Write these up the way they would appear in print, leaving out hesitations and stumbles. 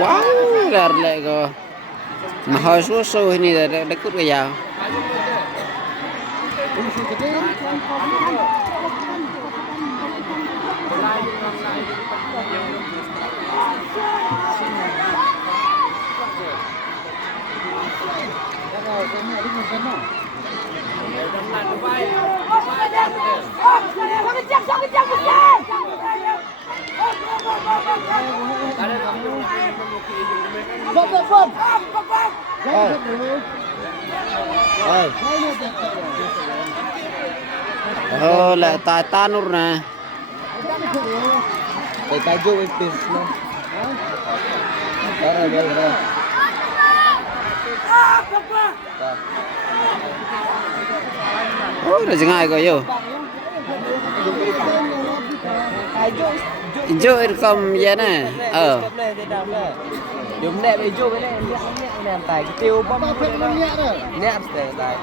Wow, gạt lại go. Mà hồi số ini dah dekut ke jauh. Oh, lại tai tanur nè. Tay tajo ipis no. Tara dai. Oh, dah jengai kau yo. Hijau irkom ya nè. Dùng nẹp để vô cái này nẹp tài cái tiêu bom nẹp để tài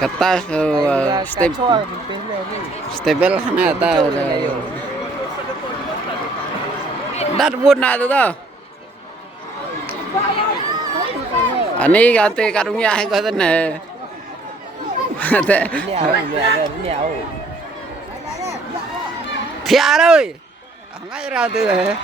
Kertas stable hana tahu. Dat buat nak tu tau. Ani ganti karungnya hai kau tu nè. nèo Thia rồi. Ngay ra từ